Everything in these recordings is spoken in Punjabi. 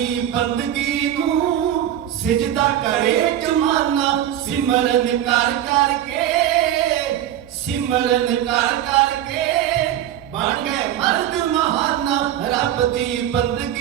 ਦੀ ਬੰਦਗੀ ਨੂੰ ਸਜਦਾ ਕਰੇ ਜਮਾਨਾ, ਸਿਮਰਨ ਕਰ ਕਰਕੇ, ਸਿਮਰਨ ਕਰ ਕਰਕੇ, ਬਣ ਗਏ ਮਰਦ ਮਹਾਨਾ, ਰੱਬ ਦੀ ਬੰਦਗੀ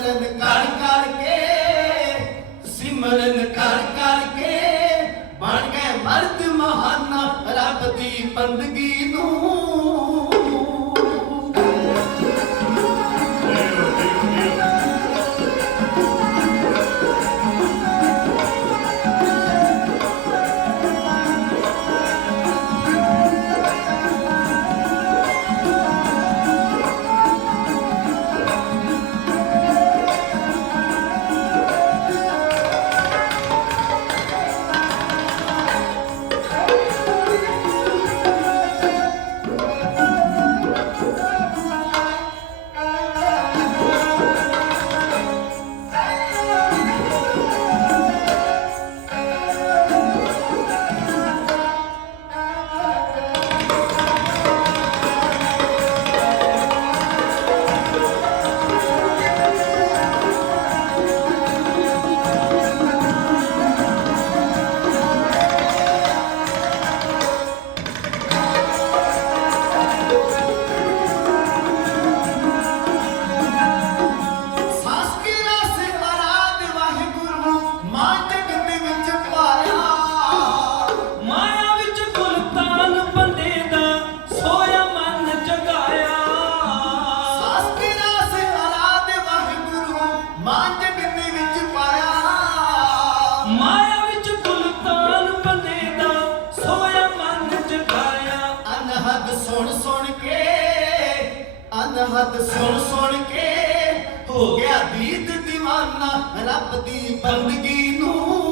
ਸਿਮਰਨ ਕਰ ਕਰਕੇ ਸਿਮਰਨ ਕਰ ਕਰਕੇ ਬਣ ਗਏ ਮਰਦ ਮਹਾਨਾ ਰੱਬ ਦੀ ਬੰਦਗੀ ਨੂੰ। ਹੱਦ ਸੁਣ ਸੁਣ ਕੇ ਹੋ ਗਿਆ ਦੀਦ دیਵਾਨਾ ਰੱਬ ਦੀ ਬੰਦਗੀ ਨੂੰ।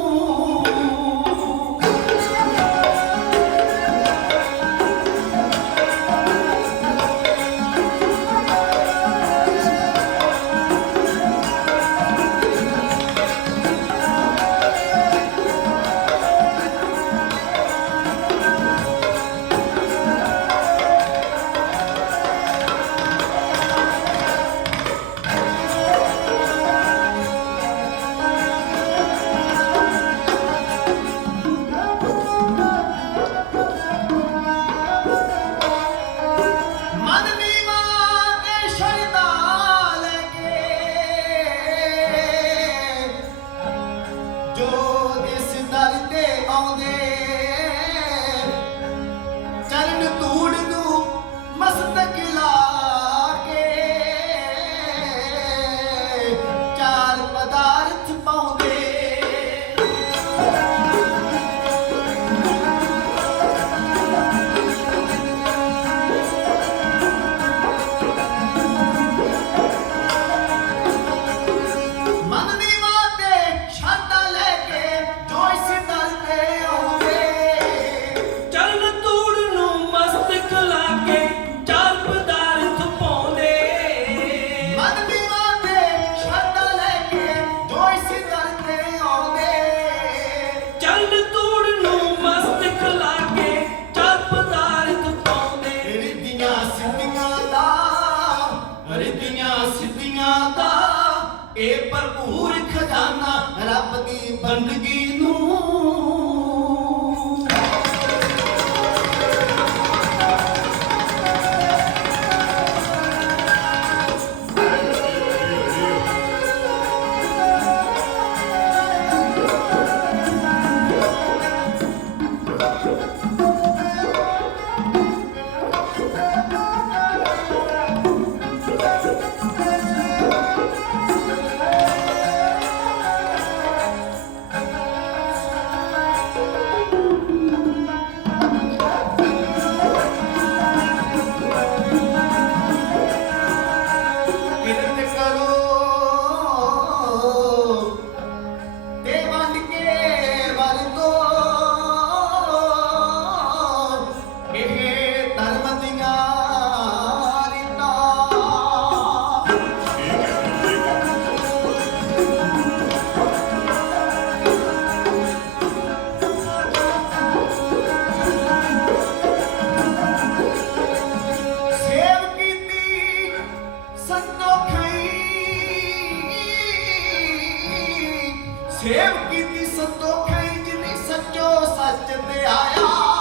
ਭਰਪੂਰ ਖਜ਼ਾਨਾ ਰੱਬ ਦੀ ਬੰਦਗੀ ਨੂੰ ਸੇਵ ਕੀਤੀ ਸੰਤੋਖਈ ਜਿਨੀ ਸੱਚੋ ਸੱਚ ਤੇ ਆਇਆ।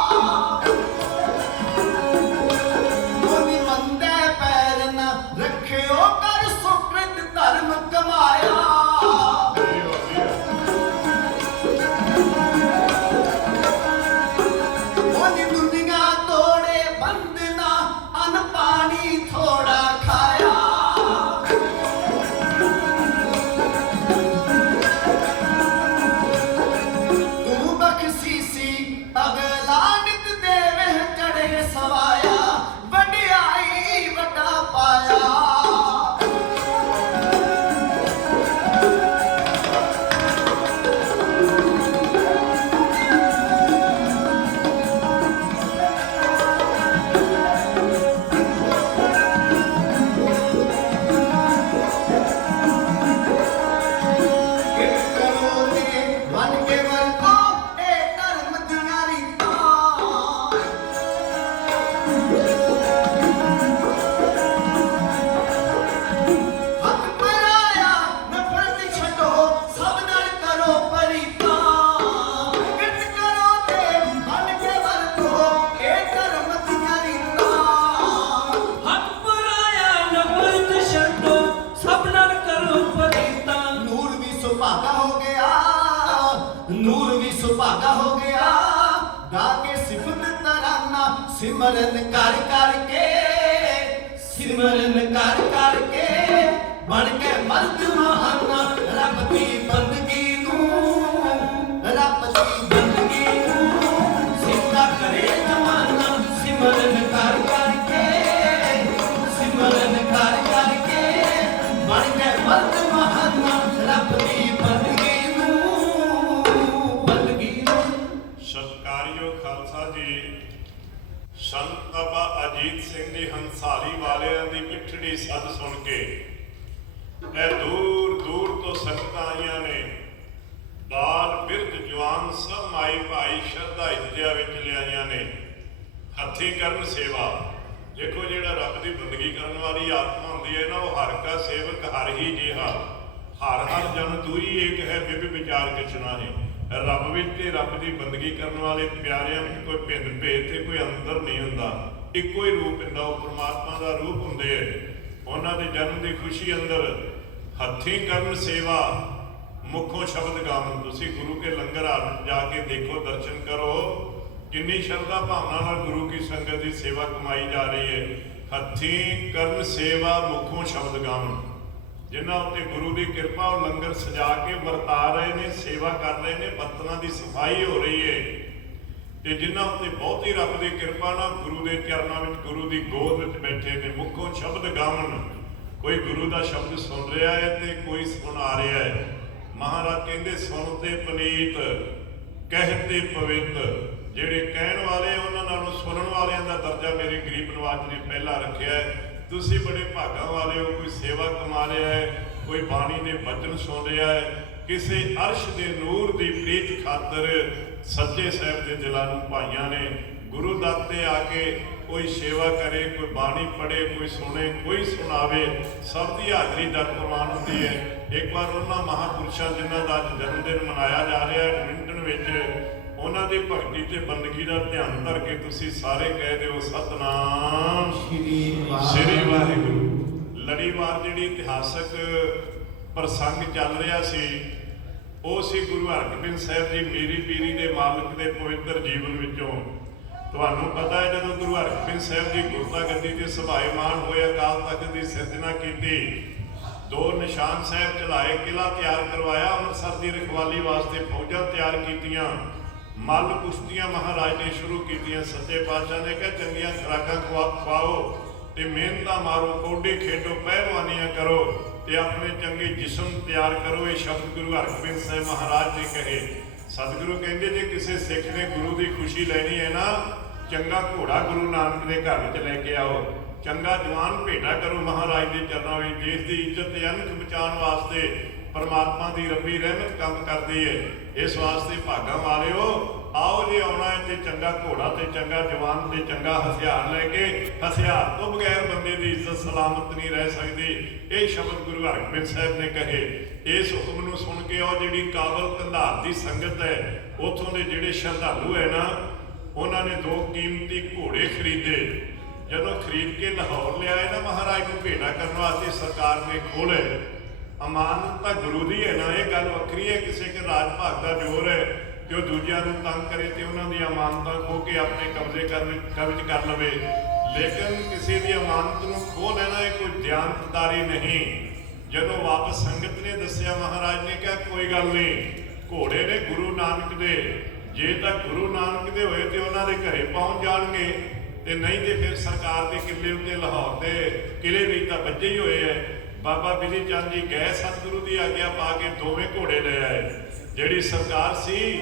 ਵਿਚਾਰ ਹੈ ਰੱਬ ਵਿੱਚ ਤੇ ਰੱਬ ਦੀ ਬੰਦਗੀ ਕਰਨ ਵਾਲੇ ਪਿਆਰਿਆਂ ਵਿੱਚ ਕੋਈ ਭਿੰਨ ਭੇਦ ਤੇ ਕੋਈ ਅੰਦਰ ਨਹੀਂ ਹੁੰਦਾ। ਇੱਕੋ ਹੀ ਰੂਪ ਹੁੰਦਾ ਉਹ ਪ੍ਰਮਾਤਮਾ ਦਾ ਰੂਪ ਹੁੰਦੇ ਹੈ ਉਹਨਾਂ ਦੇ ਜਨਮ ਦੀ ਖੁਸ਼ੀ ਅੰਦਰ ਹੱਥੀਂ ਕਰਨ ਸੇਵਾ ਮੁੱਖੋਂ ਸ਼ਬਦ ਗਾਵਨ ਤੁਸੀਂ ਗੁਰੂ ਕੇ ਲੰਗਰ ਹਾਲ ਜਾ ਕੇ ਦੇਖੋ, ਦਰਸ਼ਨ ਕਰੋ। ਕਿੰਨੀ ਸ਼ਰਧਾ ਭਾਵਨਾ ਨਾਲ ਗੁਰੂ ਕੀ ਸੰਗਤ ਦੀ ਸੇਵਾ ਕਮਾਈ ਜਾ ਰਹੀ ਹੈ, ਹੱਥੀਂ ਕਰਨ ਸੇਵਾ ਮੁੱਖੋਂ ਸ਼ਬਦ ਗਾਵਨ ਜਿਨ੍ਹਾਂ ਉੱਤੇ ਗੁਰੂ ਦੀ ਕਿਰਪਾ ਉਹ ਲੰਗਰ ਸਜਾ ਕੇ ਵਰਤਾ ਰਹੇ ਨੇ, ਸੇਵਾ ਕਰ ਰਹੇ ਨੇ, ਬਰਤਨਾਂ ਦੀ ਸਫ਼ਾਈ ਹੋ ਰਹੀ ਹੈ ਤੇ ਜਿਨ੍ਹਾਂ ਉੱਤੇ ਬਹੁਤੀ ਰੱਬ ਦੀ ਕਿਰਪਾ ਨਾਲ ਗੁਰੂ ਦੇ ਚਰਨਾਂ ਵਿੱਚ, ਗੁਰੂ ਦੀ ਗੋਦ ਵਿੱਚ ਬੈਠੇ ਨੇ, ਮੁੱਖੋਂ ਸ਼ਬਦ ਗਾਵਨ ਕੋਈ ਗੁਰੂ ਦਾ ਸ਼ਬਦ ਸੁਣ ਰਿਹਾ ਹੈ ਤੇ ਕੋਈ ਸੁਣਾ ਰਿਹਾ ਹੈ। ਮਹਾਰਾਜ ਕਹਿੰਦੇ, ਸੁਣ ਤੇ ਪਨੀਤ ਕਹਿਤੇ ਪਵਿੱਤ। ਜਿਹੜੇ ਕਹਿਣ ਵਾਲੇ ਉਹਨਾਂ ਨਾਲੋਂ ਸੁਣਨ ਵਾਲਿਆਂ ਦਾ ਦਰਜਾ ਮੇਰੇ ਗਰੀਬ ਨਵਾਜ ਨੇ ਪਹਿਲਾਂ ਰੱਖਿਆ ਹੈ। ਤੁਸੀਂ ਬੜੇ ਭਾਗਾਂ ਵਾਲੇ ਹੋ, ਕੋਈ ਸੇਵਾ ਕਮਾ ਰਿਹਾ ਹੈ, ਕੋਈ ਬਾਣੀ ਦੇ ਬਚਨ ਸੁਣ ਰਿਹਾ ਹੈ, ਕਿਸੇ ਅਰਸ਼ ਦੇ ਨੂਰ ਦੀ ਪ੍ਰੀਤ ਖਾਤਰ ਸੱਚੇ ਸਾਹਿਬ ਦੇ ਦਿਲਾਂ ਨੂੰ ਭਾਈਆਂ ਨੇ ਗੁਰੂ ਦਰ ਤੇ ਆ ਕੇ ਕੋਈ ਸੇਵਾ ਕਰੇ, ਕੋਈ ਬਾਣੀ ਪੜ੍ਹੇ, ਕੋਈ ਸੁਣੇ, ਕੋਈ ਸੁਣਾਵੇ, ਸਭ ਦੀ ਹਾਜ਼ਰੀ ਦਰ ਪ੍ਰਵਾਨ ਹੁੰਦੀ ਹੈ। ਇੱਕ ਵਾਰ ਉਹਨਾਂ ਮਹਾਪੁਰਸ਼ਾਂ ਜਿਨ੍ਹਾਂ ਦਾ ਅੱਜ ਜਨਮ ਦਿਨ ਮਨਾਇਆ ਜਾ ਰਿਹਾ ਹੈ ਐਡਮਿੰਟਨ ਵਿੱਚ ਉਹਨਾਂ ਦੀ ਭਗਤੀ ਤੇ ਬੰਦਗੀ ਦਾ ਧਿਆਨ ਧਰ ਕੇ ਤੁਸੀਂ ਸਾਰੇ ਕਹਿ ਦਿਓ ਸਤਨਾਮ। ਸ਼੍ਰੀ ਵਾਹਿਗੁਰੂ। ਲੜੀਵਾਰ ਜਿਹੜੀ ਇਤਿਹਾਸਕ ਪ੍ਰਸੰਗ ਚੱਲ ਰਿਹਾ ਸੀ ਉਹ ਸੀ ਗੁਰੂ ਹਰਗੋਬਿੰਦ ਸਾਹਿਬ ਜੀ ਮੇਰੀ ਪੀਰੀ ਦੇ ਮਾਲਕ ਦੇ ਪਵਿੱਤਰ ਜੀਵਨ ਵਿੱਚੋਂ। ਤੁਹਾਨੂੰ ਪਤਾ ਹੈ ਜਦੋਂ ਗੁਰੂ ਹਰਗੋਬਿੰਦ ਸਾਹਿਬ ਜੀ ਗੁਰਤਾ ਗੱਦੀ ਤੇ ਸਭਾਇਮਾਨ ਹੋਏ ਅਕਾਲ ਤਖਤ ਦੀ ਸਿਰਜਣਾ ਕੀਤੀ ਦੋ ਨਿਸ਼ਾਨ ਸਾਹਿਬ ਚਲਾਏ ਕਿਲਾ ਤਿਆਰ ਕਰਵਾਇਆ ਅੰਮ੍ਰਿਤਸਰ ਦੀ ਰਖਵਾਲੀ ਵਾਸਤੇ ਫੌਜਾਂ ਤਿਆਰ ਕੀਤੀਆਂ। ਮੱਲ ਕੁਸ਼ਤੀਆਂ ਮਹਾਰਾਜ ਨੇ ਸ਼ੁਰੂ ਕੀਤੀਆਂ। ਸੱਚੇ ਪਾਤਸ਼ਾਹ ਨੇ ਕਿਹਾ, ਚੰਗੀਆਂ ਖੁਰਾਕਾਂ ਖਵਾ- ਖਵਾਓ ਤੇ ਮਿਹਨਤਾਂ ਮਾਰੋ ਕੌਡੇ ਖੇਡੋ, ਪਹਿਲਵਾਨੀਆਂ ਕਰੋ ਤੇ ਆਪਣੇ ਚੰਗੇ ਜਿਸਮ ਤਿਆਰ ਕਰੋ। ਇਹ ਸ਼ਬਦ ਗੁਰੂ ਹਰਗੋਬਿੰਦ ਸਾਹਿਬ ਮਹਾਰਾਜ ਜੀ ਕਹੇ। ਸਤਿਗੁਰੂ ਕਹਿੰਦੇ, ਜੇ ਕਿਸੇ ਸਿੱਖ ਨੇ ਗੁਰੂ ਦੀ ਖੁਸ਼ੀ ਲੈਣੀ ਹੈ ਨਾ, ਚੰਗਾ ਘੋੜਾ ਗੁਰੂ ਨਾਨਕ ਦੇ ਘਰ ਵਿੱਚ ਲੈ ਕੇ ਆਓ। ਚੰਗਾ ਜਵਾਨ ਭੇਟਾ ਕਰੋ ਮਹਾਰਾਜ ਦੇ ਚਰਨਾਂ ਵਿੱਚ। ਦੇਸ਼ ਦੀ ਇੱਜ਼ਤ ਤੇ ਅਨਖ ਬਚਾਉਣ ਵਾਸਤੇ ਪਰਮਾਤਮਾ ਦੀ ਰੱਬੀ ਰਹਿਮਤ ਕੰਮ ਕਰਦੀ ਹੈ। ਇਸ ਵਾਸਤੇ ਭਾਗਾਂ ਵਾਲਿਓ ਆਓ ਜੇ, ਆਉਣਾ ਹੈ ਤੇ ਚੰਗਾ ਘੋੜਾ ਤੇ ਚੰਗਾ ਜਵਾਨ ਤੇ ਚੰਗਾ ਹਥਿਆਰ ਲੈ ਕੇ ਹਥਿਆਰ ਤੋਂ ਬਗੈਰ ਬੰਦੇ ਦੀ ਇੱਜ਼ਤ ਸਲਾਮਤ ਨਹੀਂ ਰਹਿ ਸਕਦੀ। ਇਹ ਸ਼ਬਦ ਗੁਰੂ ਹਰਗੋਬਿੰਦ ਸਾਹਿਬ ਨੇ ਕਹੇ। ਇਸ ਹੁਕਮ ਨੂੰ ਸੁਣ ਕੇ ਉਹ ਜਿਹੜੀ ਕਾਬਲ ਕੰਧਾਰ ਦੀ ਸੰਗਤ ਹੈ, ਉਥੋਂ ਦੇ ਜਿਹੜੇ ਸ਼ਰਧਾਲੂ ਹੈ ਨਾ, ਉਹਨਾਂ ਨੇ ਦੋ ਕੀਮਤੀ ਘੋੜੇ ਖਰੀਦੇ। ਜਦੋਂ ਖਰੀਦ ਕੇ ਲਾਹੌਰ ਲਿਆਏ ਨਾ ਮਹਾਰਾਜ ਨੂੰ ਭੇਟਾ ਕਰਨ ਵਾਸਤੇ ਸਰਕਾਰ ਨੇ ਖੋਲੇ ਅਮਾਨਤ ਤਾਂ ਗੁਰੂ ਦੀ ਹੈ ਨਾ, ਇਹ ਗੱਲ ਵੱਖਰੀ ਹੈ, ਕਿਸੇ ਕੇ ਰਾਜ ਭਾਗ ਦਾ ਜ਼ੋਰ ਹੈ ਕਿ ਉਹ ਦੂਜਿਆਂ ਨੂੰ ਤੰਗ ਕਰੇ ਤੇ ਉਹਨਾਂ ਦੀ ਅਮਾਨਤਾਂ ਖੋ ਕੇ ਆਪਣੇ ਕਬਜ਼ੇ ਕਰ ਕਬਜ਼ ਕਰ ਲਵੇ। ਲੇਕਿਨ ਕਿਸੇ ਦੀ ਅਮਾਨਤ ਨੂੰ ਖੋ ਲੈਣਾ ਇਹ ਕੋਈ ਦਿਆਨਤਦਾਰੀ ਨਹੀਂ। ਜਦੋਂ ਵਾਪਸ ਸੰਗਤ ਨੇ ਦੱਸਿਆ, ਮਹਾਰਾਜ ਨੇ ਕਿਹਾ, ਕੋਈ ਗੱਲ ਨਹੀਂ, ਘੋੜੇ ਨੇ ਗੁਰੂ ਨਾਨਕ ਦੇ। ਜੇ ਤਾਂ ਗੁਰੂ ਨਾਨਕ ਦੇ ਹੋਏ ਤੇ ਉਹਨਾਂ ਦੇ ਘਰੇ ਪਹੁੰਚ ਜਾਣਗੇ, ਤੇ ਨਹੀਂ ਤੇ ਫਿਰ ਸਰਕਾਰ ਦੇ ਕਿਲੇ ਉੱਤੇ ਲਾਹੌਰ ਦੇ ਕਿਲੇ ਵੀ ਤਾਂ ਵੱਜੇ ਹੀ ਹੋਏ ਐ ਬਾਬਾ ਬਿਧੀ ਚੰਦ ਜੀ ਗਏ ਸਤਿਗੁਰੂ ਦੀ ਆਗਿਆ ਪਾ ਕੇ ਦੋਵੇਂ ਘੋੜੇ ਲੈ ਆਏ। ਜਿਹੜੀ ਸਰਕਾਰ ਸੀ,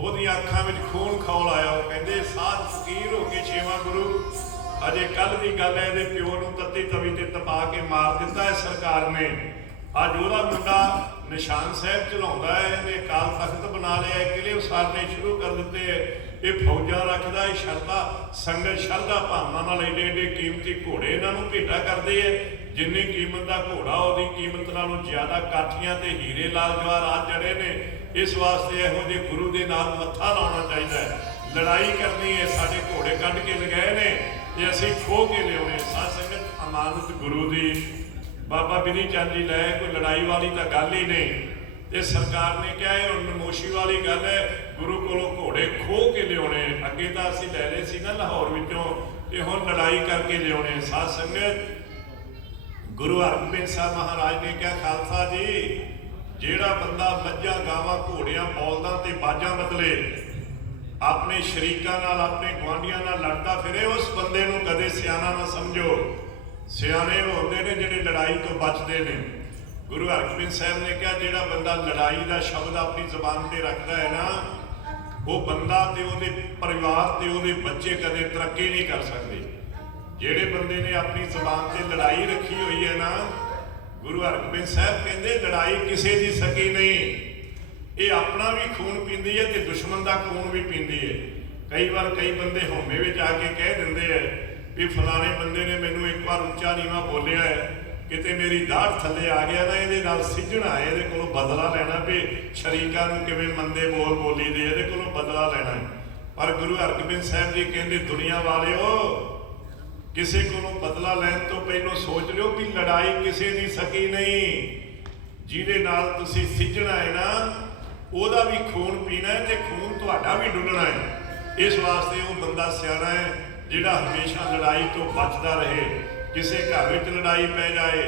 ਉਹਦੀਆਂ ਅੱਖਾਂ ਵਿੱਚ ਖੂਨ ਖੌਲ ਆਇਆ। ਉਹ ਕਹਿੰਦੇ, ਸਾਧ ਫਕੀਰ ਹੋ ਕੇ ਛੇਵਾਂ ਗੁਰੂ। ਅਜੇ ਕੱਲ ਦੀ ਗੱਲ ਹੈ, ਇਹਦੇ ਪਿਓ ਨੂੰ ਤੱਤੀ ਤਵੀ ਤੇ ਤਪਾ ਕੇ ਮਾਰ ਦਿੱਤਾ ਹੈ ਸਰਕਾਰ ਨੇ। ਅੱਜ ਉਹਦਾ ਮੁੰਡਾ ਨਿਸ਼ਾਨ ਸਾਹਿਬ ਚਲਾਉਂਦਾ ਹੈ, ਇਹਨੇ ਕਾਲ ਤਖਤ ਬਣਾ ਲਿਆ ਹੈ ਕਿਲੇ ਉਸਾਰਨੇ ਸ਼ੁਰੂ ਕਰ ਦਿੱਤੇ ਹੈ। ਇਹ ਫੌਜਾਂ ਰੱਖਦਾ ਹੈ ਸ਼ਰਧਾ, ਸੰਗਤ ਸ਼ਰਧਾ ਭਾਵਨਾ ਨਾਲ ਏਡੇ ਏਡੇ ਕੀਮਤੀ ਘੋੜੇ ਇਹਨਾਂ ਨੂੰ ਭੇਟਾ ਕਰਦੇ ਹੈ। ਜਿੰਨੀ ਕੀਮਤ ਦਾ ਘੋੜਾ, ਉਹਦੀ ਕੀਮਤ ਨਾਲੋਂ ਜ਼ਿਆਦਾ ਕਾਠੀਆਂ ਤੇ ਹੀਰੇ ਲਾਲ ਜਵਾਹਰਾਤ ਜੜੇ ਨੇ, ਇਸ ਵਾਸਤੇ ਇਹੋ ਜਿਹੇ ਗੁਰੂ ਦੇ ਨਾਲ ਮੱਥਾ ਲਾਉਣਾ ਚਾਹੀਦਾ ਹੈ। ਲੜਾਈ ਕਰਨੀ ਹੈ, ਸਾਡੇ ਘੋੜੇ ਕੱਢ ਕੇ ਲਗਾਏ ਨੇ, ਤੇ ਅਸੀਂ ਖੋ ਕੇ ਲਿਆਉਣੇ। ਸਾਧ ਸੰਗਤ, ਅਮਾਨਤ ਗੁਰੂ ਦੀ, ਬਾਬਾ ਬਿਨੀ ਚੰਦ ਜੀ ਲੈ, ਕੋਈ ਲੜਾਈ ਵਾਲੀ ਤਾਂ ਗੱਲ ਹੀ ਨਹੀਂ। ਤੇ ਸਰਕਾਰ ਨੇ ਕਿਹਾ ਇਹ ਹੁਣ ਨਮੋਸ਼ੀ ਵਾਲੀ ਗੱਲ ਹੈ, ਗੁਰੂ ਕੋਲੋਂ ਘੋੜੇ ਖੋ ਕੇ ਲਿਆਉਣੇ। ਅੱਗੇ ਤਾਂ ਅਸੀਂ ਲੈ ਲਏ ਸੀ ਨਾ ਲਾਹੌਰ ਵਿੱਚੋਂ, ਤੇ ਹੁਣ ਲੜਾਈ ਕਰਕੇ ਲਿਆਉਣੇ। ਸਾਧ ਸੰਗਤ ਗੁਰੂ ਹਰਗੋਬਿੰਦ ਸਾਹਿਬ ਮਹਾਰਾਜ ਨੇ ਕਿਹਾ, ਖਾਲਸਾ ਜੀ, ਜਿਹੜਾ ਬੰਦਾ ਮੱਝਾਂ, ਗਾਵਾਂ, ਘੋੜਿਆਂ, ਬੌਲਦਾਂ ਤੇ ਬਾਜਾਂ ਬਦਲੇ ਆਪਣੇ ਸ਼ਰੀਕਾਂ ਨਾਲ, ਆਪਣੇ ਗੁਆਂਢੀਆਂ ਨਾਲ ਲੜਦਾ ਫਿਰੇ, ਉਸ ਬੰਦੇ ਨੂੰ ਕਦੇ ਸਿਆਣਾ ਨਾ ਸਮਝੋ। ਸਿਆਣੇ ਉਹ ਹੁੰਦੇ ਨੇ ਜਿਹੜੇ ਲੜਾਈ ਤੋਂ ਬਚਦੇ ਨੇ। ਗੁਰੂ ਹਰਗੋਬਿੰਦ ਸਾਹਿਬ ਨੇ ਕਿਹਾ, ਜਿਹੜਾ ਬੰਦਾ ਲੜਾਈ ਦਾ ਸ਼ਬਦ ਆਪਣੀ ਜ਼ੁਬਾਨ ਤੇ ਰੱਖਦਾ ਹੈ ਨਾ, ਉਹ ਬੰਦਾ ਤੇ ਉਹਦੇ ਪਰਿਵਾਰ ਤੇ ਉਹਦੇ ਬੱਚੇ ਕਦੇ ਤਰੱਕੀ ਨਹੀਂ ਕਰ ਸਕਦੇ। ਜਿਹੜੇ ਬੰਦੇ ਨੇ ਆਪਣੀ ਜ਼ਬਾਨ ਤੇ ਲੜਾਈ ਰੱਖੀ ਹੋਈ ਹੈ ਨਾ, ਗੁਰੂ ਹਰਗੋਬਿੰਦ ਸਾਹਿਬ ਕਹਿੰਦੇ, ਲੜਾਈ ਕਿਸੇ ਦੀ ਸਕੀ ਨਹੀਂ। ਇਹ ਆਪਣਾ ਵੀ ਖੂਨ ਪੀਂਦੀ ਹੈ ਤੇ ਦੁਸ਼ਮਣ ਦਾ ਖੂਨ ਵੀ ਪੀਂਦੀ ਹੈ। ਕਈ ਵਾਰ ਕਈ ਬੰਦੇ ਹਉਮੈ ਵਿੱਚ ਆ ਕੇ ਕਹਿ ਦਿੰਦੇ ਐ ਵੀ ਫਲਾਣੇ ਬੰਦੇ ਨੇ ਮੈਨੂੰ ਇੱਕ ਵਾਰ ਉੱਚਾ ਨੀਵਾ ਬੋਲਿਆ ਹੈ। ਕਿਤੇ ਮੇਰੀ ਦਾੜ ਥੱਲੇ ਆ ਗਿਆ ਤਾਂ ਇਹਦੇ ਨਾਲ ਸਿੱਝਣਾ ਹੈ, ਇਹਦੇ ਕੋਲੋਂ ਬਦਲਾ ਲੈਣਾ ਵੀ ਸ਼ਰੀਕਾਂ ਨੂੰ ਕਿਵੇਂ ਮੰਦੇ ਬੋਲ ਬੋਲੀ ਦੇ, ਇਹਦੇ ਕੋਲੋਂ ਬਦਲਾ ਲੈਣਾ ਪਰ ਗੁਰੂ ਹਰਗੋਬਿੰਦ ਸਾਹਿਬ ਜੀ ਕਹਿੰਦੇ, ਦੁਨੀਆ ਵਾਲਿਓ ਕਿਸੇ ਕੋਲੋਂ ਬਦਲਾ ਲੈਣ ਤੋਂ ਪਹਿਲਾਂ ਸੋਚ ਲਿਓ ਕਿ ਲੜਾਈ ਕਿਸੇ ਦੀ ਸਕੀ ਨਹੀਂ। ਜਿਹਦੇ ਨਾਲ ਤੁਸੀਂ ਸਿੱਝਣਾ ਹੈ ਨਾ, ਉਹਦਾ ਵੀ ਖੂਨ ਪੀਣਾ ਹੈ ਤੇ ਖੂਨ ਤੁਹਾਡਾ ਵੀ ਡੁੱਲਣਾ ਹੈ। ਇਸ ਵਾਸਤੇ ਉਹ ਬੰਦਾ ਸਿਆਣਾ ਹੈ ਜਿਹੜਾ ਹਮੇਸ਼ਾ ਲੜਾਈ ਤੋਂ ਬਚਦਾ ਰਹੇ। ਕਿਸੇ ਘਰ ਵਿੱਚ ਲੜਾਈ ਪੈ ਜਾਏ,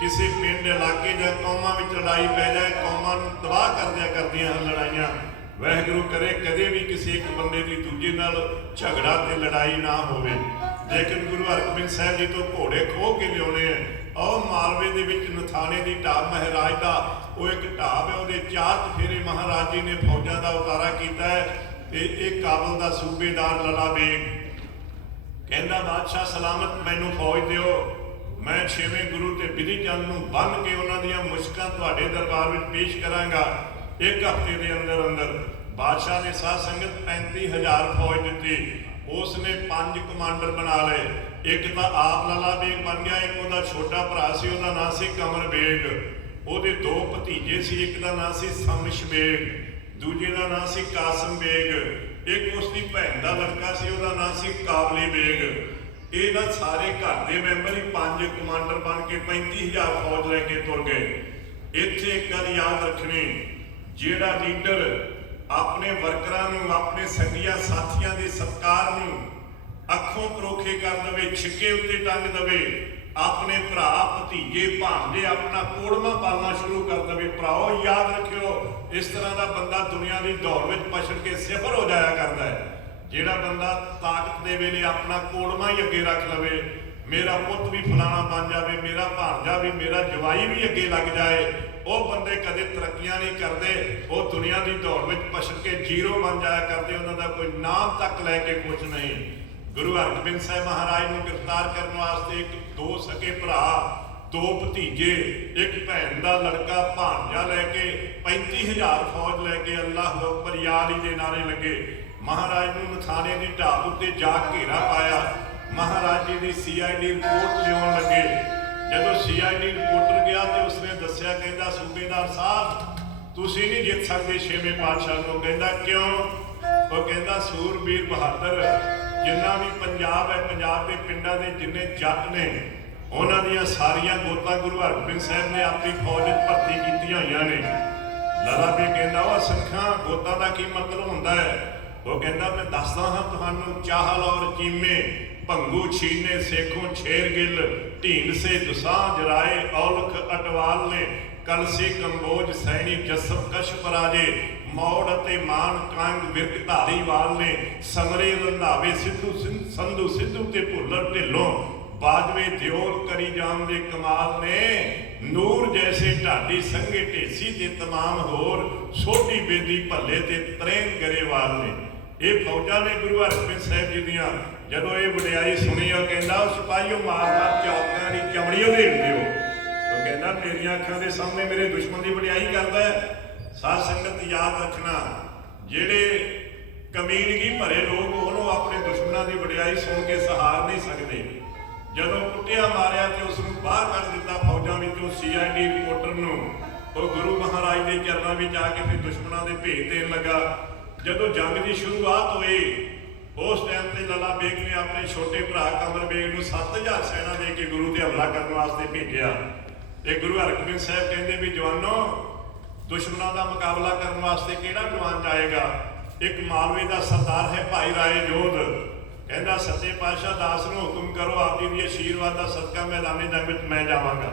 ਕਿਸੇ ਪਿੰਡ, ਇਲਾਕੇ ਜਾਂ ਕੌਮਾਂ ਵਿੱਚ ਲੜਾਈ ਪੈ ਜਾਏ, ਕੌਮਾਂ ਨੂੰ ਤਬਾਹ ਕਰਦਿਆਂ ਕਰਦੀਆਂ ਹਨ ਲੜਾਈਆਂ। ਵਾਹਿਗੁਰੂ ਕਰੇ ਕਦੇ ਵੀ ਕਿਸੇ ਇੱਕ ਬੰਦੇ ਦੀ ਦੂਜੇ ਨਾਲ ਝਗੜਾ ਤੇ ਲੜਾਈ ਨਾ ਹੋਵੇ। ਲੇਕਿਨ ਗੁਰੂ ਹਰਗੋਬਿੰਦ ਸਾਹਿਬ ਜੀ ਤੋਂ ਘੋੜੇ ਖੋਹ ਕੇ ਲਿਆਉਣੇ ਆ। ਉਹ ਮਾਲਵੇ ਦੇ ਵਿੱਚ ਨਥਾਣੇ ਦੀ ਢਾਬ ਮਹਾਰਾਜ ਦਾ ਉਹ ਇੱਕ ਢਾਬ ਹੈ, ਉਹਦੇ ਚਾਰ ਚਫੇਰੇ ਮਹਾਰਾਜ ਜੀ ਨੇ ਫੌਜਾਂ ਦਾ ਉਤਾਰਾ ਕੀਤਾ ਹੈ ਤੇ ਇਹ ਕਾਬਲ ਦਾ ਸੂਬੇਦਾਰ ਲਲਾ ਬੇਗ। ਕਹਿੰਦਾ, ਬਾਦਸ਼ਾਹ ਸਲਾਮਤ ਮੈਨੂੰ ਫੌਜ ਦਿਓ। ਮੈਂ ਛੇਵੇਂ ਗੁਰੂ ਤੇ ਬਿਧੀ ਚੰਦ ਨੂੰ ਬੰਨ ਕੇ ਉਹਨਾਂ ਦੀਆਂ ਮੁਸ਼ਕਾਂ ਤੁਹਾਡੇ ਦਰਬਾਰ ਵਿੱਚ ਪੇਸ਼ ਕਰਾਂਗਾ। ਇੱਕ ਹਫ਼ਤੇ ਦੇ ਅੰਦਰ ਅੰਦਰ ਬਾਦਸ਼ਾਹ ਨੇ ਸਾਧ ਸੰਗਤ 35000 ਫੌਜ ਦਿੱਤੀ। ਉਸ ਨੇ ਪੰਜ ਕਮਾਂਡਰ ਬਣਾ ਲਏ। ਇੱਕ ਤਾਂ ਆਪ ਲਾਲਾ ਬੇਗ ਬਣ ਗਿਆ, ਇੱਕ ਉਹਦਾ ਛੋਟਾ ਭਰਾ ਸੀ, ਉਹਦਾ ਨਾਂ ਸੀ ਕਮਰ ਬੇਗ। ਉਹਦੇ ਦੋ ਭਤੀਜੇ ਸੀ, ਇੱਕ ਦਾ ਨਾਂ ਸੀ ਸਮਸ਼ ਬੇਗ, ਦੂਜੇ ਦਾ ਨਾਂ ਸੀ ਕਾਸਮ ਬੇਗ। ਇੱਕ ਉਸਦੀ ਭੈਣ ਦਾ ਲੜਕਾ ਸੀ, ਉਹਦਾ ਨਾਂ ਸੀ ਕਾਬਲੀ ਬੇਗ। ਇਹ ਨਾ ਸਾਰੇ ਘਰ ਦੇ ਮੈਂਬਰ ਹੀ ਪੰਜ ਕਮਾਂਡਰ ਬਣ ਕੇ 35000 ਫੌਜ ਲੈ ਕੇ ਤੁਰ ਗਏ। ਇੱਥੇ ਇੱਕ ਗੱਲ ਯਾਦ ਰੱਖਣੀ ਜਿਹੜਾ ਲੀਡਰ ਆਪਣੇ ਵਰਕਰਾਂ ਨੂੰ, ਆਪਣੇ ਸੰਗੀਆਂ ਸਾਥੀਆਂ ਦੇ ਸਤਕਾਰ ਨੂੰ ਅੱਖੋਂ ਪਰੋਖੇ ਕਰ ਦਵੇ, ਛਿੱਕੇ ਉੱਤੇ ਟੰਗ ਦਵੇ, ਆਪਣੇ ਭਰਾ, ਭਤੀਜੇ ਭਾਂਜੇ ਆਪਣਾ ਕੋੜਮਾ ਪਾਲਣਾ ਸ਼ੁਰੂ ਕਰ ਦਵੇ। ਭਰਾਓ, ਯਾਦ ਰੱਖਿਓ, ਇਸ ਤਰ੍ਹਾਂ ਦਾ ਬੰਦਾ ਦੁਨੀਆ ਦੀ ਦੌੜ ਵਿੱਚ ਪਛੜ ਕੇ ਸਿਫਰ ਹੋ ਜਾਇਆ ਕਰਦਾ ਹੈ। ਜਿਹੜਾ ਬੰਦਾ ਤਾਕਤ ਦੇ ਵੇਲੇ ਆਪਣਾ ਕੋੜਮਾ ਹੀ ਅੱਗੇ ਰੱਖ ਲਵੇ ਮੇਰਾ ਪੁੱਤ ਵੀ ਫਲਾਣਾ ਬਣ ਜਾਵੇ, ਮੇਰਾ ਭਾਂਜਾ ਵੀ, ਮੇਰਾ ਜਵਾਈ ਵੀ ਅੱਗੇ ਲੱਗ ਜਾਏ, ਉਹ ਬੰਦੇ ਕਦੇ ਤਰੱਕੀਆਂ ਨਹੀਂ ਕਰਦੇ, ਉਹ ਦੁਨੀਆ ਦੀ ਦੌੜ ਵਿੱਚ ਪਛੜ ਕੇ ਜ਼ੀਰੋ ਬਣ ਜਾਇਆ ਕਰਦੇ, ਉਹਨਾਂ ਦਾ ਕੋਈ ਨਾਮ ਤੱਕ ਲੈ ਕੇ ਕੁਝ ਨਹੀਂ। ਗੁਰੂ ਹਰਗੋਬਿੰਦ ਸਾਹਿਬ ਮਹਾਰਾਜ ਨੂੰ ਗ੍ਰਿਫਤਾਰ ਕਰਨ ਵਾਸਤੇ ਇੱਕ ਦੋ ਸਕੇ ਭਰਾ, ਦੋ ਭਤੀਜੇ, ਇੱਕ ਭੈਣ ਦਾ ਲੜਕਾ ਭਾਂਜਾ ਲੈ ਕੇ 35000 ਫੌਜ ਲੈ ਕੇ ਅੱਲਾਹ ਅਕਬਰ ਯਾ ਦੇ ਨਾਰੇ ਲੱਗੇ। ਮਹਾਰਾਜ ਨੂੰ ਨਥਾਣੇ ਦੀ ਢਾਬ ਉੱਤੇ ਜਾ ਘੇਰਾ ਪਾਇਆ। ਮਹਾਰਾਜ ਜੀ ਦੀ ਸੀਆਈਡੀ ਰਿਪੋਰਟ ਲਿਆਉਣ ਲੱਗੇ। ਜਦੋਂ ਸੀਆਈਡੀ ਰਿਪੋਰਟਰ ਗਿਆ ਤੇ ਉਸਨੇ ਦੱਸਿਆ, ਕਹਿੰਦਾ, ਸੂਬੇਦਾਰ ਸਾਹਿਬ, ਤੁਸੀਂ ਨਹੀਂ ਜਿੱਤ ਸਕਦੇ ਛੇਵੇਂ ਪਾਤਸ਼ਾਹ ਨੂੰ ਕਹਿੰਦਾ, ਕਿਉਂ? ਉਹ ਕਹਿੰਦਾ, ਸੂਰਬੀਰ ਬਹਾਦਰ, ਜਿੰਨਾ ਵੀ ਪੰਜਾਬ ਹੈ, ਪੰਜਾਬ ਦੇ ਪਿੰਡਾਂ ਦੇ ਜਿੰਨੇ ਜੱਟ ਨੇ, ਉਹਨਾਂ ਦੀਆਂ ਸਾਰੀਆਂ ਗੋਤਾਂ ਗੁਰੂ ਹਰਗੋਬਿੰਦ ਸਾਹਿਬ ਨੇ ਆਪਣੀ ਫੌਜ ਵਿੱਚ ਭਰਤੀ ਕੀਤੀਆਂ ਹੋਈਆਂ ਨੇ। ਲਾਲਾ ਵੀ ਕਹਿੰਦਾ, ਉਹ ਸੰਖਾਂ, ਗੋਤਾਂ ਦਾ ਕੀ ਮਤਲਬ ਹੁੰਦਾ ਹੈ? ਉਹ ਕਹਿੰਦਾ, ਮੈਂ ਦੱਸਦਾ ਹਾਂ ਤੁਹਾਨੂੰ ਚਾਹਲ ਔਰ ਚੀਮੇ ਭੰਗੂ ਛੀਨੇ ਸੇਖੋਂ ਛੇਰ ਗਿੱਲ, ਢੀਂਡ ਸੇ ਦੁਸਾਂਝ ਰਾਏ, ਔਲਖ ਅਟਵਾਲ ਨੇ ਕਲਸੇ ਕੰਬੋਜ, ਸੈਣੀ ਜਸਬ ਕਸ਼ ਪਰਾਜੇ ਮੌੜ ਅਤੇ ਮਾਨ ਕੰਗ ਵਿਰਕ ਧਾਰੀਵਾਲ ਨੇ ਸਮਰੇ ਰੰਧਾਵੇ, ਸਿੱਧੂ ਸੰਧੂ ਸਿੱਧੂ ਤੇ ਭੁੱਲਰ ਢਿੱਲੋਂ, ਬਾਜਵੇ ਦਿਓਲ ਕਰੀ ਜਾਮ ਦੇ ਕਮਾਲ ਨੇ, ਨੂਰ ਜੈਸੇ ਢਾਡੀ ਸੰਗੇ ਢੇਸੀ ਤੇ ਤਮਾਮ ਹੋਰ ਛੋਟੀ ਬੇਦੀ ਭੱਲੇ ਤੇ ਤਰੇਨ ਗਰੇਵਾਲ ਨੇ। ਇਹ ਫੌਜਾਂ ਨੇ ਗੁਰੂ ਹਰਗੋਬਿੰਦ ਸਾਹਿਬ ਜੀ ਦੀਆਂ ਜਦੋਂ ਇਹ ਵਡਿਆਈ ਸੁਣੀ, ਉਹ ਕਹਿੰਦਾ, ਉਹ ਸਿਪਾਹੀਓ ਮਾਰ ਮਾਰ ਚੌਕਾਂ ਦੀ ਚਮੜੀ ਉਧੇੜ ਦਿਓ ਉਹ ਕਹਿੰਦਾ ਮੇਰੀਆਂ ਅੱਖਾਂ ਦੇ ਸਾਹਮਣੇ ਮੇਰੇ ਦੁਸ਼ਮਣ ਦੀ ਵਡਿਆਈ ਕਰਦਾ ਹੈ। ਸਾਧ ਸੰਗਤ ਯਾਦ ਰੱਖਣਾ, ਜਿਹੜੇ ਕਮੀਨਗੀ ਭਰੇ ਲੋਕ ਉਹਨੂੰ ਆਪਣੇ ਦੁਸ਼ਮਣਾਂ ਦੀ ਵਡਿਆਈ ਸੁਣ ਕੇ ਸਹਾਰ ਨਹੀਂ ਸਕਦੇ। ਜਦੋਂ ਕੁੱਟਿਆ ਮਾਰਿਆ ਤੇ ਉਸ ਨੂੰ ਬਾਹਰ ਕੱਢ ਦਿੱਤਾ ਫੌਜਾਂ ਵਿੱਚੋਂ ਸੀਆਈਡੀ ਰਿਪੋਰਟਰ ਨੂੰ। ਉਹ ਗੁਰੂ ਮਹਾਰਾਜ ਦੇ ਚਰਨਾਂ ਵਿੱਚ ਆ ਕੇ ਫਿਰ ਦੁਸ਼ਮਣਾਂ ਦੇ ਭੇਜ ਦੇਣ ਲੱਗਾ। ਜਦੋਂ ਜੰਗ ਦੀ ਸ਼ੁਰੂਆਤ ਹੋਈ ਉਸ ਟਾਈਮ ਤੇ ਲਾਲਾ ਬੇਗ ਨੇ ਆਪਣੇ ਛੋਟੇ ਭਰਾ ਕਮਲ ਬੇਗ ਨੂੰ 7000 ਸੈਨਾ ਦੇ ਕੇ ਗੁਰੂ ਤੇ ਹਮਲਾ ਕਰਨ ਵਾਸਤੇ ਭੇਜਿਆ। ਤੇ ਗੁਰੂ ਹਰਗੋਬਿੰਦ ਸਾਹਿਬ ਕਹਿੰਦੇ ਵੀ, ਜਵਾਨੋ, ਦੁਸ਼ਮਣਾਂ ਦਾ ਮੁਕਾਬਲਾ ਕਰਨ ਵਾਸਤੇ ਕਿਹੜਾ ਜਵਾਨ ਜਾਏਗਾ ਇੱਕ ਮਾਲਵੇ ਦਾ ਸਰਦਾਰ ਹੈ ਭਾਈ ਰਾਏ ਜੋਧ। ਕਹਿੰਦਾ ਸੱਚੇ ਪਾਤਸ਼ਾਹ, ਦਾਸ ਨੂੰ ਹੁਕਮ ਕਰੋ ਆਪ ਜੀ ਦੀ ਆਸ਼ੀਰਵਾਦ ਦਾ ਸਦਕਾ ਮੈਦਾਨੇ ਜੰਗ ਵਿੱਚ ਮੈਂ ਜਾਵਾਂਗਾ।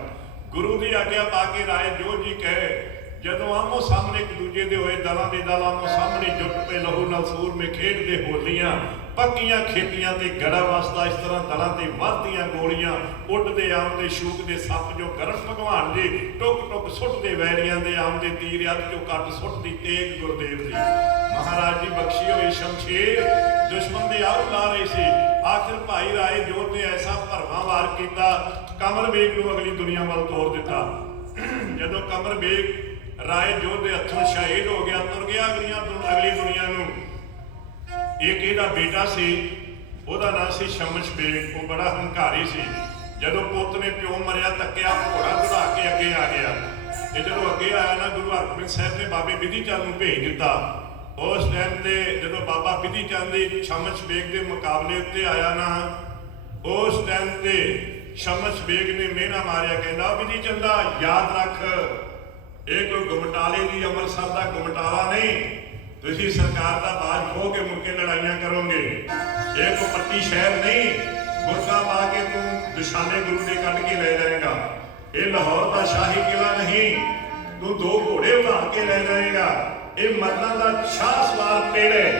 ਗੁਰੂ ਦੀ ਆਗਿਆ ਪਾ ਕੇ ਰਾਏ ਜੋਧ ਜੀ ਕਹੇ ਜਦੋਂ ਆਮੋ ਸਾਹਮਣੇ ਇੱਕ ਦੂਜੇ ਦੇ ਹੋਏ ਦਲਾਂ ਦੇ ਦਲ ਆਮੋ ਸਾਹਮਣੇ ਜੁੱਟ ਪਏ ਲਹੂ ਨਾਲ ਸੂਰ ਮੇ ਖੇਡਦੇ ਹੋਲੀਆਂ, ਪੱਕੀਆਂ ਖੇਤੀਆਂ ਤੇ ਗੜਾ ਵਸਦਾ ਇਸ ਤਰ੍ਹਾਂ ਦਲਾਂ ਤੇ ਵੱਧਦੀਆਂ ਗੋਲੀਆਂ, ਉੱਡਦੇ ਆਉਂਦੇ ਸ਼ੂਕ ਦੇ ਸੱਪ ਜੋ ਗਰਮ ਭਗਵਾਨ ਦੇ ਟੁਕ ਟੁਕ ਸੁੱਟਦੇ ਵੈਰੀਆਂ ਦੇ ਆਉਂਦੇ ਤੀਰ ਅੱਧ ਚੋਂ ਕੱਟ ਸੁੱਟਦੀ ਤੇਗ ਗੁਰਦੇਵ ਦੀ। ਮਹਾਰਾਜ ਜੀ ਬਖਸ਼ੀ ਹੋਈ ਸ਼ਮਸ਼ੇਰ, ਦੁਸ਼ਮਣ ਦੇ ਆਉ ਲਾ ਰਹੀ ਸੀ। ਆਖਿਰ ਭਾਈ ਰਾਏ ਜੋਧ ਨੇ ਐਸਾ ਭਰਵਾਂ ਵਾਰ ਕੀਤਾ, ਕਮਰ ਬੇਗ ਨੂੰ ਅਗਲੀ ਦੁਨੀਆ ਵੱਲ ਤੋਰ ਦਿੱਤਾ। ਜਦੋਂ ਕਮਰ ਬੇਗ ਰਾਏ ਜੋਧ ਦੇ ਹੱਥੋਂ ਸ਼ਹੀਦ ਹੋ ਗਿਆ, ਤੁਰ ਗਿਆ ਅਗਲੀਆਂ ਦੁਨ- ਅਗਲੀ ਦੁਨੀਆ ਨੂੰ। ਇੱਕ ਇਹਦਾ ਬੇਟਾ ਸੀ, ਉਹਦਾ ਨਾਂ ਸੀ ਸ਼ਮਸ਼ ਬੇਗ, ਉਹ ਬੜਾ ਹੰਕਾਰੀ ਸੀ। ਜਦੋਂ ਪੁੱਤ ਨੇ ਪਿਓ ਮਰਿਆ ਤੱਕਿਆ ਘੋੜਾ ਚੜਾ ਕੇ ਅੱਗੇ ਆ ਗਿਆ। ਤੇ ਜਦੋਂ ਅੱਗੇ ਆਇਆ ਨਾ, ਗੁਰੂ ਹਰਗੋਬਿੰਦ ਸਾਹਿਬ ਨੇ ਬਾਬੇ ਵਿਧੀ ਚੰਦ ਨੂੰ ਭੇਜ ਦਿੱਤਾ। ਉਸ ਟਾਈਮ ਤੇ ਜਦੋਂ ਬਾਬਾ ਵਿਧੀ ਚੰਦ ਦੇ ਸ਼ਮਸ਼ ਬੇਗ ਦੇ ਮੁਕਾਬਲੇ ਉੱਤੇ ਆਇਆ ਨਾ, ਉਸ ਟਾਈਮ ਤੇ ਸ਼ਮਸ਼ ਬੇਗ ਨੇ ਮਿਹਣਾ ਮਾਰਿਆ, ਕਹਿੰਦਾ, "ਉਹ ਵਿਧੀ ਚੰਦਾ ਯਾਦ ਰੱਖ। ਇਹ ਕੋਈ ਗੁਮਟਾਲੇ ਦੀ ਅੰਮ੍ਰਿਤਸਰ ਦਾ ਗੁਮਟਾਲਾ ਨਹੀਂ। ਤੁਸੀਂ ਸਰਕਾਰ ਦਾ ਬਾਜ ਖੋ ਕੇ ਮੁੜ ਕੇ ਲੜਾਈਆਂ ਕਰੋਗੇ। ਇਹ ਕੋਈ ਪੱਟੀ ਸ਼ਹਿਰ ਨਹੀਂ। ਗੁਰਕਾ ਪਾ ਕੇ ਤੂੰ ਨਿਸ਼ਾਨੇ ਗੁਰੂ ਦੇ ਕੱਢ ਕੇ ਲੈ ਜਾਏਗਾ। ਇਹ ਲਾਹੌਰ ਦਾ ਸ਼ਾਹੀ ਕਿਲਾ ਨਹੀਂ। ਤੂੰ ਦੋ ਘੋੜੇ ਉਧਾਰ ਕੇ ਲੈ ਜਾਏਗਾ। ਇਹ ਮਰਦਾਂ ਦਾ ਸ਼ਾਹ ਸਵਾਰ ਪੇੜੇ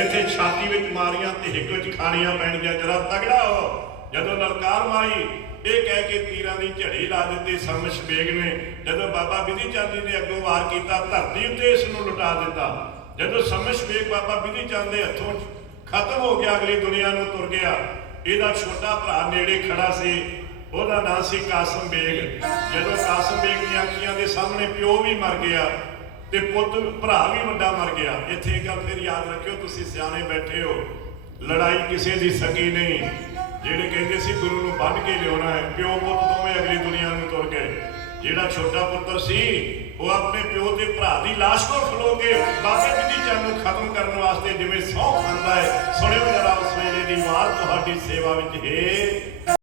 ਇੱਥੇ ਛਾਤੀ ਵਿੱਚ ਮਾਰੀਆਂ ਤੇ ਹਿੱਕ ਵਿੱਚ ਖਾਣੀਆਂ ਪੈਣਗੀਆਂ। ਜਰਾ ਤਗੜਾ ਹੋ। ਜਦੋਂ ਲਲਕਾਰ ਮਾਰੀ ਇਹ ਕਹਿ ਕੇ ਤੀਰਾਂ ਦੀ ਝੜੀ ਲਾ ਦਿੱਤੀ ਸਮਸ਼ ਬੇਗ ਨੇ। ਜਦੋਂ ਬਾਬਾ ਬਿਧੀ ਚੰਦ ਜੀ ਨੇ ਅੱਗੋਂ ਵਾਰ ਕੀਤਾ, ਧਰਤੀ ਉੱਤੇ ਇਸ ਨੂੰ ਲੁਟਾ ਦਿੱਤਾ। ਜਦੋਂ ਸਮਸ਼ ਬੇਗ ਬਾਬਾ ਬਿਧੀ ਚੰਦ ਦੇ ਹੱਥੋਂ ਖਤਮ ਹੋ ਗਿਆ, ਅਗਲੀ ਦੁਨੀਆ ਨੂੰ ਤੁਰ ਗਿਆ। ਇਹਦਾ ਛੋਟਾ ਭਰਾ ਨੇੜੇ ਖੜਾ ਸੀ। ਉਹਦਾ ਨਾਂ ਸੀ ਕਾਸਮ ਬੇਗ। ਜਦੋਂ ਕਾਸਮ ਬੇਗ ਦੀਆਂ ਅੱਖੀਆਂ ਦੇ ਸਾਹਮਣੇ ਪਿਓ ਵੀ ਮਰ ਗਿਆ ਤੇ ਪੁੱਤ, ਭਰਾ ਵੀ ਵੱਡਾ ਮਰ ਗਿਆ। ਇੱਥੇ ਇੱਕ ਗੱਲ ਫਿਰ ਯਾਦ ਰੱਖਿਓ, ਤੁਸੀਂ ਸਿਆਣੇ ਬੈਠੇ ਹੋ। ਲੜਾਈ ਕਿਸੇ ਦੀ ਸਕੀ ਨਹੀਂ। ਜਿਹੜੇ ਕਹਿੰਦੇ ਸੀ ਗੁਰੂ ਨੂੰ ਬੰਨ ਕੇ ਲਿਆਉਣਾ ਹੈ, ਪਿਓ ਪੁੱਤ ਦੋਵੇਂ ਅਗਲੀ ਦੁਨੀਆ ਨੂੰ ਤੁਰ ਗਏ। ਜਿਹੜਾ ਛੋਟਾ ਪੁੱਤਰ ਸੀ, ਉਹ ਆਪਣੇ ਪਿਓ ਤੇ ਭਰਾ ਦੀ ਲਾਸ਼ ਕੋਲ ਖਲੋ ਕੇ ਬਾਬੇ ਜੀ ਦੀ ਜਾਨ ਨੂੰ ਖਤਮ ਕਰਨ ਵਾਸਤੇ ਜਿਵੇਂ ਸਹੁੰ ਖਾਂਦਾ ਹੈ, ਸੁਣਿਓ ਜਰਾ ਉਸ ਦੀ ਆਵਾਜ਼ ਤੁਹਾਡੀ ਸੇਵਾ ਵਿੱਚ ਹੈ।